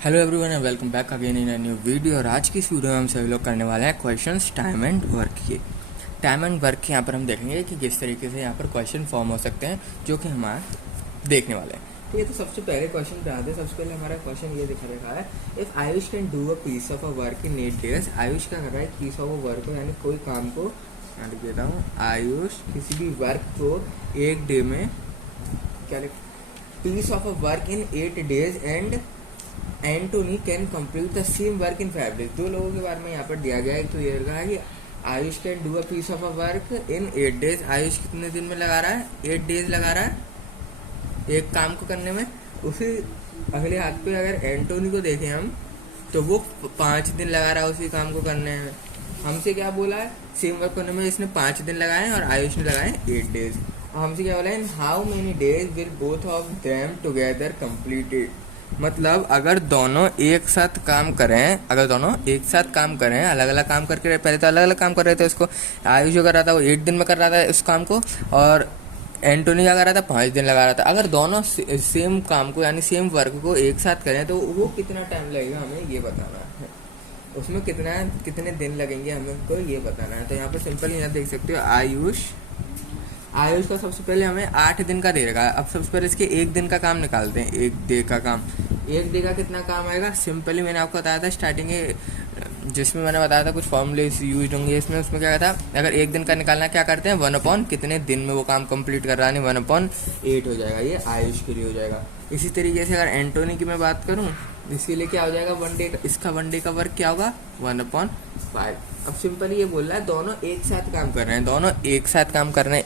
Hello everyone and welcome back again in a new video. और आज की इस वीडियो में हम सभी लोग करने वाले हैं क्वेश्चंस टाइम एंड वर्क के। टाइम एंड वर्क के यहाँ पर हम देखेंगे कि किस तरीके से यहाँ पर क्वेश्चन फॉर्म हो सकते हैं, जो कि हमारे देखने वाले हैं। ठीक है, तो सबसे पहले क्वेश्चन पे आते हैं। सबसे पहले हमारा क्वेश्चन ये दिखा रखा है, if Ayush can do a piece of a work in 8 days. Ayush क्या कर रहा है, पीस ऑफ अ वर्क को यानी कोई काम को, यहाँ लिख देता हूँ, आयुष किसी भी वर्क को एक डे में, क्या लिख, piece of a work in 8 days and Antony can complete the same work in 5 days. दो लोगों के बारे में यहाँ पर दिया गया है। तो ये कहा है कि Ayush can do a piece of a work in 8 days. Ayush कितने दिन में लगा रहा है, 8 डेज लगा रहा है एक काम को करने में। उसी अगले हाथ पे अगर एंटोनी को देखें हम, तो वो 5 दिन लगा रहा है उसी काम को करने में। हमसे क्या बोला है, सेम वर्क करने में इसने 5 दिन लगाए हैं और आयुष ने लगाए 8 डेज। हमसे क्या बोला है, in how many days will both of them together completed. मतलब अगर दोनों एक साथ काम करें, अलग अलग काम करके, पहले तो अलग अलग काम कर रहे थे उसको, आयुष जो कर रहा था वो 8 दिन में कर रहा था उस काम को, और एंटोनी क्या कर रहा था, 5 दिन लगा रहा था। अगर दोनों सेम काम को यानी सेम वर्क को एक साथ करें तो वो कितना टाइम लगेगा हमें ये बताना है। उसमें कितने दिन लगेंगे हमें को ये बताना है। तो यहाँ पर सिंपल यहाँ देख सकते हो, आयुष का सबसे पहले हमें 8 दिन का दे रखा है। अब सबसे पहले इसके 1 दिन का काम निकालते हैं। 1 डे का काम, 1 डे का कितना काम आएगा। सिंपली मैंने आपको बताया था स्टार्टिंग जिसमें मैंने बताया था कुछ फॉर्मूले यूज होंगे इसमें। उसमें क्या था, अगर 1 दिन का निकालना क्या करते हैं, 1/, कितने दिन में वो काम कंप्लीट कर रहा है, 1/8 हो जाएगा। ये आयुष के लिए हो जाएगा। इसी तरीके से अगर एंटोनी की मैं बात करूँ, इसके लिए क्या हो जाएगा, 1 डे, इसका 1 डे का वर्क क्या होगा, 1/5। अब सिंपली ये बोल रहा है दोनों एक साथ काम कर रहे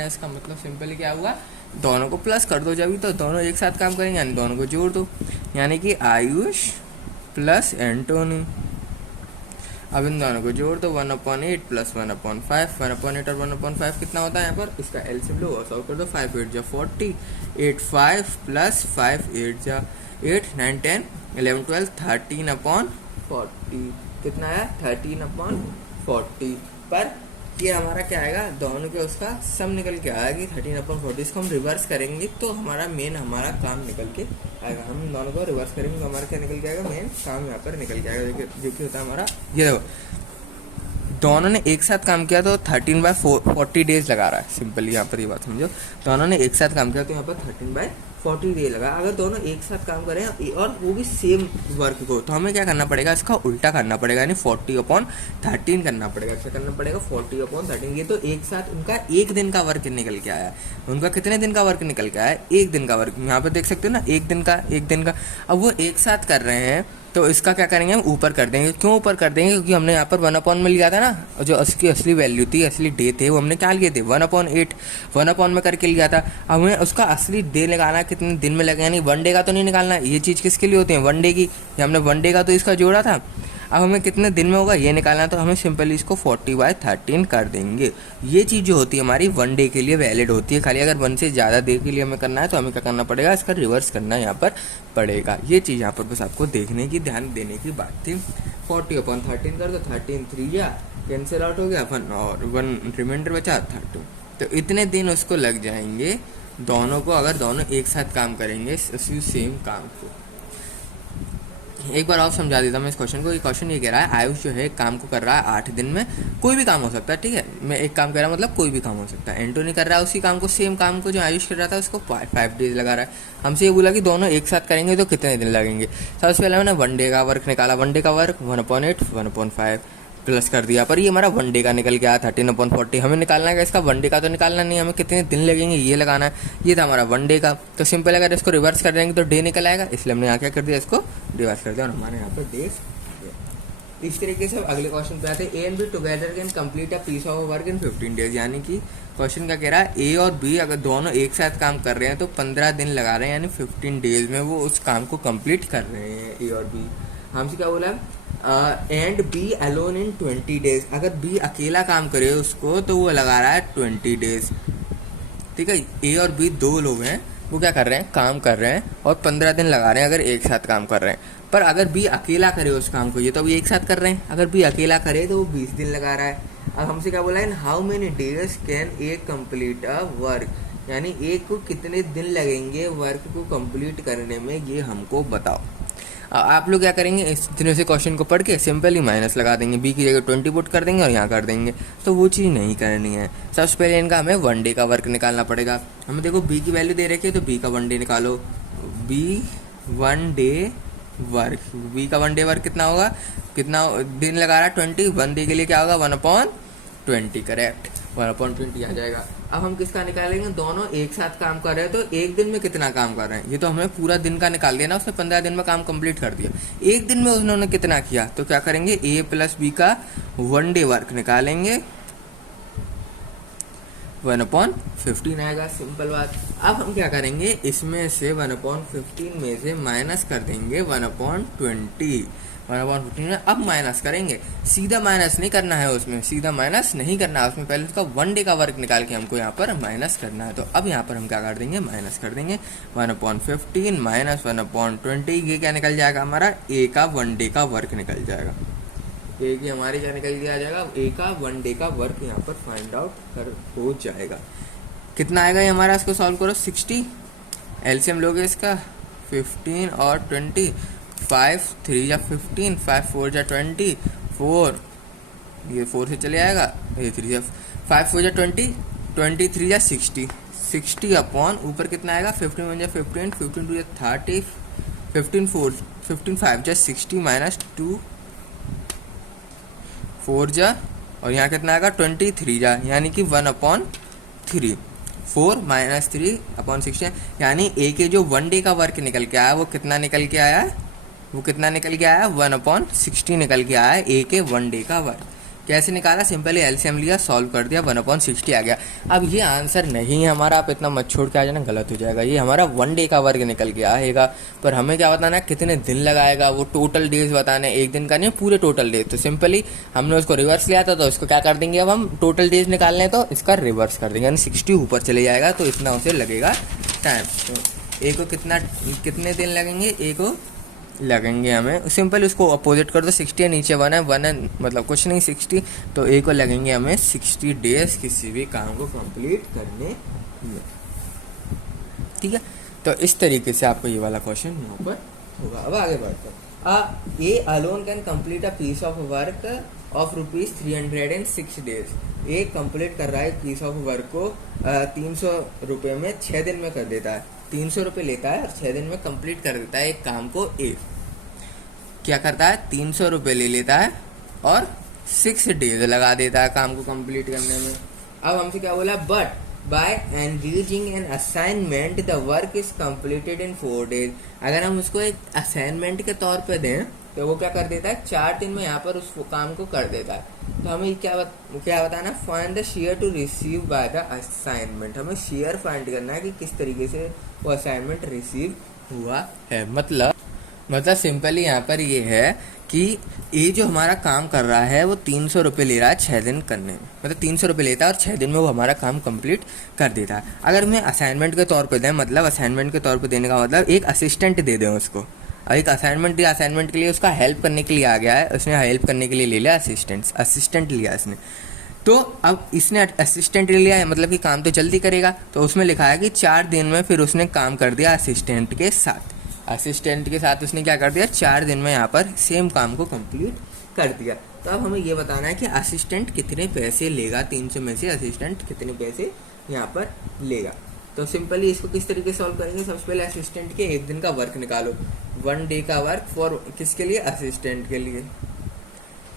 हैं, इसका मतलब सिंपली क्या हुआ, दोनों को प्लस कर दो। जब तो दोनों एक साथ काम करेंगे यानी दोनों को जोड़ दो, यानी कि आयुष प्लस एंटोनी। अब इन दोनों को जोड़ दो, 1/8 प्लस 1/5। 1/8 और 1/5 कितना होता है यहाँ पर, इसका एलसीएम लो, सॉल्व कर दो। 5 8 जा 40, 8 5 प्लस 5 8 जा 8 9 10 11 12 13/40। कितना आया, 13/40। पर ये हमारा क्या आएगा, दोनों के उसका सम निकल के आएगा कि 13/40। इसको हम रिवर्स करेंगे तो हमारा काम निकल के आएगा। हम दोनों को रिवर्स करेंगे तो हमारा क्या निकल के आएगा, मेन काम यहाँ पर निकल के आएगा, जो कि होता है हमारा, ये देखो दोनों ने एक साथ काम किया तो 13/40 डेज लगा रहा है। सिंपली यहाँ पर ये बात समझो, दोनों ने एक साथ काम किया तो यहाँ पर 13/40 डे लगा। अगर दोनों एक साथ काम करें और वो भी सेम वर्क को, तो हमें क्या करना पड़ेगा, इसका उल्टा करना पड़ेगा, यानी 40/13 करना पड़ेगा। क्या करना पड़ेगा, 40/13। ये तो एक साथ उनका 1 दिन का वर्क निकल के आया। उनका कितने दिन का वर्क निकल के आया, 1 दिन का वर्क। यहाँ पर देख सकते हो ना, 1 दिन का। अब वो एक साथ कर रहे हैं तो इसका क्या करेंगे, हम ऊपर कर देंगे। क्यों ऊपर कर देंगे, क्योंकि हमने यहाँ पर 1/, में लिया था ना, जो उसकी असली वैल्यू थी, असली डे थे, वो हमने क्या लिए थे, 1/8 1/, में करके लिया था। अब हमें उसका असली डे निकालना, कितने दिन में लगे, यानी 1 डे का तो नहीं निकालना। ये चीज़ किसके लिए होती है, 1 डे की। हमने 1 डे का तो इसका जोड़ा था, अब हमें कितने दिन में होगा ये निकालना, तो हमें सिंपली इसको 40/13 कर देंगे। ये चीज़ जो होती है हमारी 1 डे के लिए वैलिड होती है। खाली अगर 1 से ज़्यादा देर के लिए हमें करना है तो हमें क्या करना पड़ेगा, इसका रिवर्स करना यहाँ पर पड़ेगा। ये चीज़ यहाँ पर बस आपको देखने की, ध्यान देने की बात थी। 40/13 कर दो, 13 3 या कैंसिल आउट हो गया, 1 और 1 रिमाइंडर बचा 13। तो इतने दिन उसको लग जाएंगे दोनों को, अगर दोनों एक साथ काम करेंगे सेम काम को। एक बार और समझा देता मैं इस क्वेश्चन को। ये क्वेश्चन ये कह रहा है, आयुष जो है काम को कर रहा है 8 दिन में, कोई भी काम हो सकता है। ठीक है, मैं एक काम कर रहा हूँ, मतलब कोई भी काम हो सकता है। एंटोनी कर रहा है उसी काम को, सेम काम को जो आयुष कर रहा था, उसको 5 डेज लगा रहा है। हमसे ये बोला कि दोनों एक साथ करेंगे तो कितने दिन लगेंगे। सबसे पहले मैंने 1 डे का वर्क निकाला। 1 डे का वर्क 1/8 1/5 प्लस कर दिया, पर ये हमारा 1 डे का निकल गया 13/40। हमें निकालना है इसका 1 डे का तो निकालना नहीं, हमें कितने दिन लगेंगे ये लगाना है। ये था हमारा 1 डे का। तो सिंपल अगर इसको रिवर्स कर देंगे तो डे निकल आएगा, इसलिए हमने यहाँ क्या कर दिया, इसको रिवर्स कर दिया और हमारे यहाँ पर डेज। इस तरीके से अगले क्वेश्चन पे आते हैं, A and B together can complete a piece of work in 15 days. यानी कि क्वेश्चन क्या कह रहा है, ए और बी अगर दोनों एक साथ काम कर रहे हैं तो 15 दिन लगा रहे हैं, यानी 15 डेज में वो उस काम को कंप्लीट कर रहे हैं, ए और बी। हमसे क्या बोला, and B alone in 20 days. अगर बी अकेला काम करे उसको तो वो लगा रहा है 20 डेज। ठीक है, ए और बी 2 लोग हैं, वो क्या कर रहे हैं, काम कर रहे हैं और 15 दिन लगा रहे हैं अगर एक साथ काम कर रहे हैं। पर अगर बी अकेला करे उस काम को, ये तो अभी एक साथ कर रहे हैं, अगर बी अकेला करे तो वो 20 दिन लगा रहा है। अब हमसे क्या बोला है, how many days can a complete a work, यानी ए को कितने दिन लगेंगे वर्क को कंप्लीट करने में, ये हमको बताओ। आप लोग क्या करेंगे, इस इतने से क्वेश्चन को पढ़ के सिंपली माइनस लगा देंगे, बी की जगह 20 पुट कर देंगे और यहाँ कर देंगे, तो वो चीज़ नहीं करनी है। सबसे पहले इनका हमें 1 डे का वर्क निकालना पड़ेगा। हमें देखो बी की वैल्यू दे रखी है तो बी का 1 डे निकालो। बी 1 डे वर्क, बी का 1 डे वर्क कितना होगा, कितना दिन लगा रहा है 20, 1 डे के लिए क्या होगा 1/20, करेक्ट 1/20 आ जाएगा। अब हम किसका निकालेंगे, दोनों एक साथ काम कर रहे हैं तो एक दिन में कितना काम कर रहे हैं, ये तो हमें पूरा दिन का निकाल दिया ना, उसने 15 दिन में काम कंप्लीट कर दिया, एक दिन में उन्होंने कितना किया, तो क्या करेंगे ए प्लस बी का 1 डे वर्क निकालेंगे, 1/15 आएगा, सिंपल बात। अब हम क्या करेंगे, इसमें से 1/15 में से माइनस कर देंगे 1/20, 1/15 में अब माइनस करेंगे, सीधा माइनस नहीं करना है उसमें, सीधा माइनस नहीं करना है उसमें, पहले उसका 1 डे का वर्क निकाल के हमको यहाँ पर माइनस करना है। तो अब यहाँ पर हम क्या कर देंगे, माइनस कर देंगे 1/15 माइनस 1/20, ये क्या निकल जाएगा हमारा, ए का 1 डे का वर्क निकल जाएगा, ए की हमारी क्या निकल दिया जाएगा, ए का 1 डे का वर्क यहाँ पर फाइंड आउट कर हो जाएगा। कितना आएगा ये हमारा, इसको सॉल्व करो 60, एलसीएम लोगे इसका 15 और 20, 5 3 या 15, 5 4 या 20, 4 ये 4 से चले आएगा, ये 3 या 5 4 या 20, 23 या 60, 60 ऊपर कितना आएगा 15 1 या 15, 15 2 या 30, 15 4 15 5 या 60 माइनस 2 4 जा, और यहाँ कितना आएगा 23 जा, यानी कि 1/3, 4 माइनस 3/60, यानी ए के जो 1 डे का वर्क निकल के आया वो कितना निकल के आया, वो कितना निकल के आया 1/60 निकल के आया ए के 1 डे का वर्क। कैसे निकाला, सिंपली एलसीएम लिया, सॉल्व कर दिया, 1/60 आ गया। अब ये आंसर नहीं है हमारा, आप इतना मत छोड़ के आ जाना, गलत हो जाएगा, ये हमारा 1 डे का वर्क निकल के आएगा, पर हमें क्या बताना है कितने दिन लगाएगा, वो टोटल डेज बताना है, एक दिन का नहीं पूरे टोटल डेज। तो सिंपली हमने उसको रिवर्स लिया था, तो इसको क्या कर देंगे, अब हम टोटल डेज निकालने हैं तो इसका रिवर्स कर देंगे, यानी 60 ऊपर चले जाएगा, तो इतना उसे लगेगा टाइम। तो ए को कितने दिन लगेंगे, ए को लगेंगे हमें, सिंपल उसको अपोजिट कर दो, 60 है नीचे 1 है, 1 है मतलब कुछ नहीं 60, तो ए को लगेंगे हमें 60 डेज किसी भी काम को कंप्लीट करने में, ठीक है। तो इस तरीके से आपको ये वाला क्वेश्चन यहाँ पर होगा। अब आगे बढ़ते, A alone can complete a piece of work of ₹306 days, A कंप्लीट कर रहा है पीस ऑफ वर्क को 300 रुपये में 6 दिन में कर देता है, 300 रुपये लेता है और 6 दिन में कंप्लीट कर देता है एक काम को। ए क्या करता है, 300 रुपये ले लेता है और 6 डेज लगा देता है काम को कंप्लीट करने में। अब हमसे क्या बोला, but by engaging an assignment the work is completed in 4 days. अगर हम उसको एक असाइनमेंट के तौर पे दें तो वो क्या कर देता है, 4 दिन में यहाँ पर उस काम को कर देता है। तो हमें क्या बताना, find the share to receive by the assignment, हमें शेयर फाइंड करना है कि किस तरीके से वो असाइनमेंट रिसीव हुआ है। मतलब सिंपली यहाँ पर ये है कि ये जो हमारा काम कर रहा है वो 300 रुपये ले रहा है 6 दिन करने में, मतलब 300 रुपये लेता है और 6 दिन में वो हमारा काम कंप्लीट कर देता है। अगर मैं असाइनमेंट के तौर पे दें, मतलब असाइनमेंट के तौर पे देने का मतलब एक असिस्टेंट दे दें उसको, और एक असाइनमेंट दिया, असाइनमेंट के लिए उसका हेल्प करने के लिए आ गया है, उसने हेल्प करने के लिए ले लिया असिस्टेंट लिया इसने। तो अब इसने असिस्टेंट ले लिया है, मतलब कि काम तो जल्दी करेगा, तो उसमें लिखा है कि 4 दिन में फिर उसने काम कर दिया असिस्टेंट के साथ उसने क्या कर दिया, 4 दिन में यहाँ पर सेम काम को कंप्लीट कर दिया। तो अब हमें ये बताना है कि असिस्टेंट कितने पैसे लेगा, 300 में से असिस्टेंट कितने पैसे यहाँ पर लेगा। तो सिंपली इसको किस तरीके से सॉल्व करेंगे, सबसे पहले असिस्टेंट के एक दिन का वर्क निकालो, 1 डे का वर्क फॉर किसके लिए, असिस्टेंट के लिए,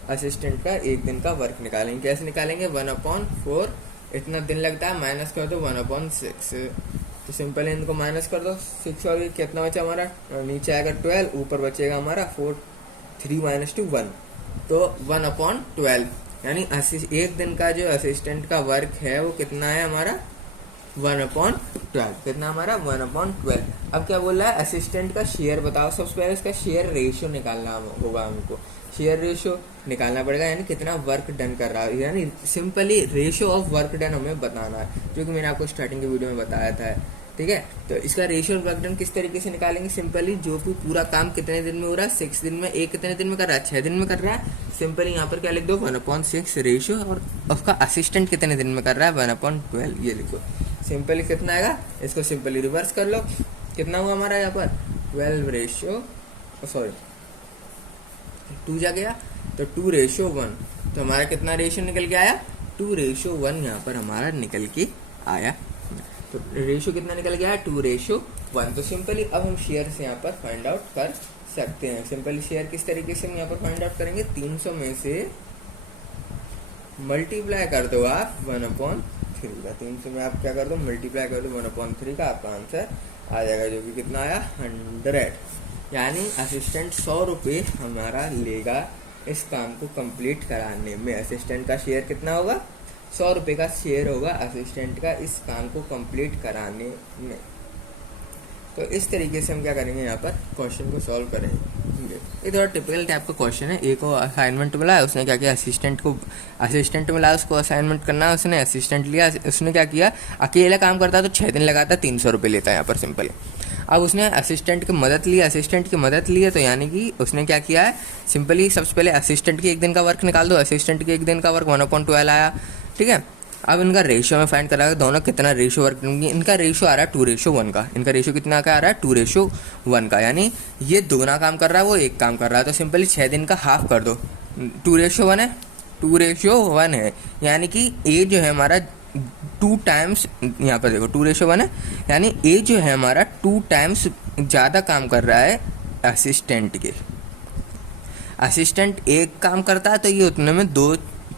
असिस्टेंट का एक दिन का वर्क निकालेंगे। कैसे निकालेंगे, 1/4 इतना दिन लगता है, माइनस कर दो 1/6, तो सिंपल इनको माइनस कर दो 6, और ये कितना बचा हमारा, नीचे आएगा 12, ऊपर बचेगा हमारा 4, 3 - 2 1, तो 1/12, यानी एक दिन का जो असिस्टेंट का वर्क है वो कितना है हमारा 1/12, कितना हमारा 1/12। अब क्या बोल रहा है, असिस्टेंट का शेयर बताओ, सबसे पहले इसका शेयर रेशियो निकालना होगा, हमको शेयर रेशियो निकालना पड़ेगा, यानी कितना वर्क डन कर रहा है, यानी simply ratio of work done हमें बताना है, जो कि मैंने आपको स्टार्टिंग के वीडियो में बताया था, ठीक है। तो इसका रेशियो ऑफ वर्क डन किस तरीके से निकालेंगे, सिंपली जो भी पूरा काम कितने दिन में हो रहा है, 6 दिन में, एक कितने दिन में कर रहा है, 6 दिन में कर रहा है, सिंपली यहाँ पर क्या लिख दो 1/6 रेशियो, और उसका असिस्टेंट कितने दिन में कर रहा है 1/12, ये लिखो। सिंपली कितना आएगा, इसको सिंपली रिवर्स कर लो, कितना हुआ हमारा यहाँ पर 12 रेशियो सॉरी 2 जा गया तो 2:1, तो हमारा कितना रेशियो निकल के आया, 2:1 यहाँ पर हमारा निकल के आया। तो रेशियो कितना निकल गया है, 2:1। तो सिंपली अब हम शेयर से यहाँ पर फाइंड आउट कर सकते हैं। सिंपली शेयर किस तरीके से हम यहाँ पर फाइंड आउट करेंगे, 300 में से मल्टीप्लाई कर दो आप 1/3 का। 300 में आप क्या कर दो, मल्टीप्लाई कर दो 1/3 का, आपका आंसर आ जाएगा, जो कि कितना आया, 100। यानी असिस्टेंट 100 रुपये हमारा लेगा इस काम को कंप्लीट कराने में। असिस्टेंट का शेयर कितना होगा, 100 रुपये का शेयर होगा असिस्टेंट का इस काम को कंप्लीट कराने में। तो इस तरीके से हम क्या करेंगे, यहाँ पर क्वेश्चन को सॉल्व करेंगे। ये थोड़ा टिपिकल टाइप का क्वेश्चन है। एक को असाइनमेंट मिला है, उसने क्या किया, असिस्टेंट मिला, उसको असाइनमेंट करना है, उसने असिस्टेंट लिया, उसने क्या किया, अकेला काम करता तो 6 दिन लगाता, 300 रुपये लेता है यहाँ पर सिंपल। अब उसने असिस्टेंट की मदद ली है, तो यानी कि उसने क्या किया है, सिंपली सबसे पहले असिस्टेंट की 1 दिन का वर्क निकाल दो। असिस्टेंट की 1 दिन का वर्क 1/12 आया, ठीक है। अब इनका रेशियो में फाइंड करा, दोनों कितना रेशियो वर्क करेंगे। इनका रेशियो आ रहा है 2:1 का, इनका रेशियो कितना का आ रहा है, 2:1 का। यानी ये 2 काम कर रहा है, वो 1 काम कर रहा है, तो सिंपली 6 दिन का हाफ कर दो। 2:1 है, 2:1 है, यानी कि ए जो है हमारा 2 टाइम्स, यहाँ पर देखो 2:1 है, यानी ए जो है हमारा 2 टाइम्स ज़्यादा काम कर रहा है असिस्टेंट के। असिस्टेंट 1 काम करता है तो ये उतने में 2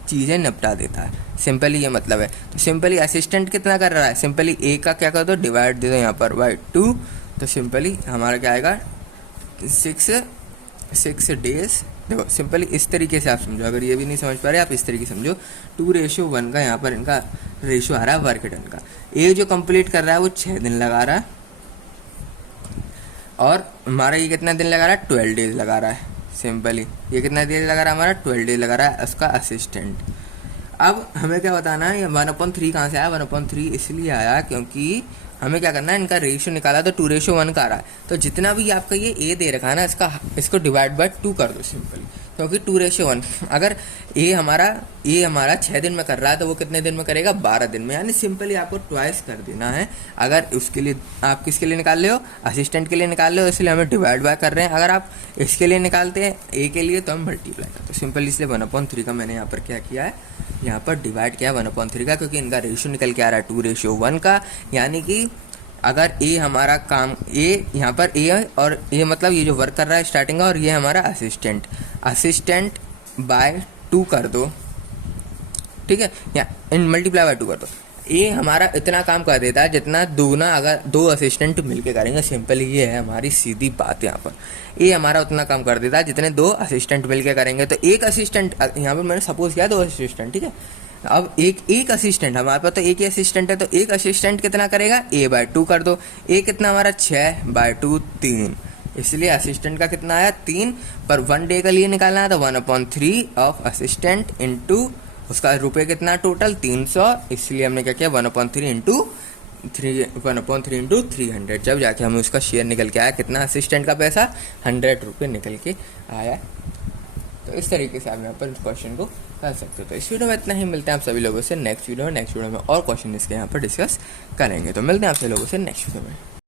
चीज़ें निपटा देता है, सिंपली ये मतलब है। तो सिंपली असिस्टेंट कितना कर रहा है, सिंपली ए का क्या कर दो, डिवाइड दे दो यहाँ पर बाय 2, तो सिंपली हमारा क्या आएगा, 6 डेज। देखो सिंपली इस तरीके से आप समझो, अगर ये भी नहीं समझ पा रहे आप इस तरीके से समझो। 2:1 का यहाँ पर इनका रेशियो आ रहा है वर्क डन का। ए जो कंप्लीट कर रहा है वो 6 दिन लगा रहा है, और हमारा ये कितना दिन लगा रहा है, 12 डेज लगा रहा है। सिंपली ये कितना डेज लगा रहा है, हमारा 12 डेज लगा रहा है उसका असिस्टेंट। अब हमें क्या बताना है, 1/3 कहाँ से आया, 1/3 इसलिए आया क्योंकि हमें क्या करना है, इनका रेशियो निकाला तो 2:1 का आ रहा है, तो जितना भी आपका ये ए दे रखा है ना, इसको डिवाइड बाय 2 कर दो सिंपली, क्योंकि 2:1। अगर ए हमारा 6 दिन में कर रहा है तो वो कितने दिन में करेगा, 12 दिन में। यानी सिंपली आपको ट्वाइस कर देना है। अगर उसके लिए आप किसके लिए निकाल रहे हो, असिस्टेंट के लिए निकाल रहे हो, इसलिए हमें डिवाइड बाय कर रहे हैं। अगर आप इसके लिए निकालते हैं ए के लिए, तो हम मल्टीप्लाई करते हैं। सिंपल इसलिए 1/3 का मैंने यहाँ पर क्या किया है, यहाँ पर डिवाइड किया 1/3 का, क्योंकि इनका रेशियो निकल के आ रहा है 2:1 का। यानी कि अगर ए हमारा काम, ए यहाँ पर ए है, और ये मतलब ये जो वर्क कर रहा है स्टार्टिंग का, और ये हमारा असिस्टेंट बाय 2 कर दो, ठीक है, या इन मल्टीप्लाई बाय 2 कर दो। ए हमारा इतना काम कर देता है जितना दुगना अगर 2 असिस्टेंट मिलके करेंगे। सिंपल ये है हमारी सीधी बात। यहाँ पर ए हमारा उतना काम कर देता है जितने 2 असिस्टेंट मिलके करेंगे। तो एक असिस्टेंट, यहाँ पर मैंने सपोज किया 2 असिस्टेंट, ठीक है। अब एक असिस्टेंट, हमारे पास तो एक ही असिस्टेंट है, तो एक असिस्टेंट कितना करेगा, a/2 कर दो। ए कितना हमारा 6/2 3, इसलिए असिस्टेंट का कितना आया 3, पर 1 डे का लिए निकालना है तो 1/3 ऑफ असिस्टेंट इंटू उसका रुपये कितना टोटल 300, इसलिए हमने क्या किया 1/3 इंटू 300। जब जाके हमें उसका शेयर निकल के आया कितना, असिस्टेंट का पैसा 100 रुपये निकल के आया। तो इस तरीके से आप यहाँ पर क्वेश्चन को कर सकते हो। तो इस वीडियो में इतना ही, मिलते हैं आप सभी लोगों से नेक्स्ट वीडियो में और क्वेश्चन इसके यहाँ पर डिस्कस करेंगे। तो मिलते हैं आप सभी लोगों से नेक्स्ट वीडियो में।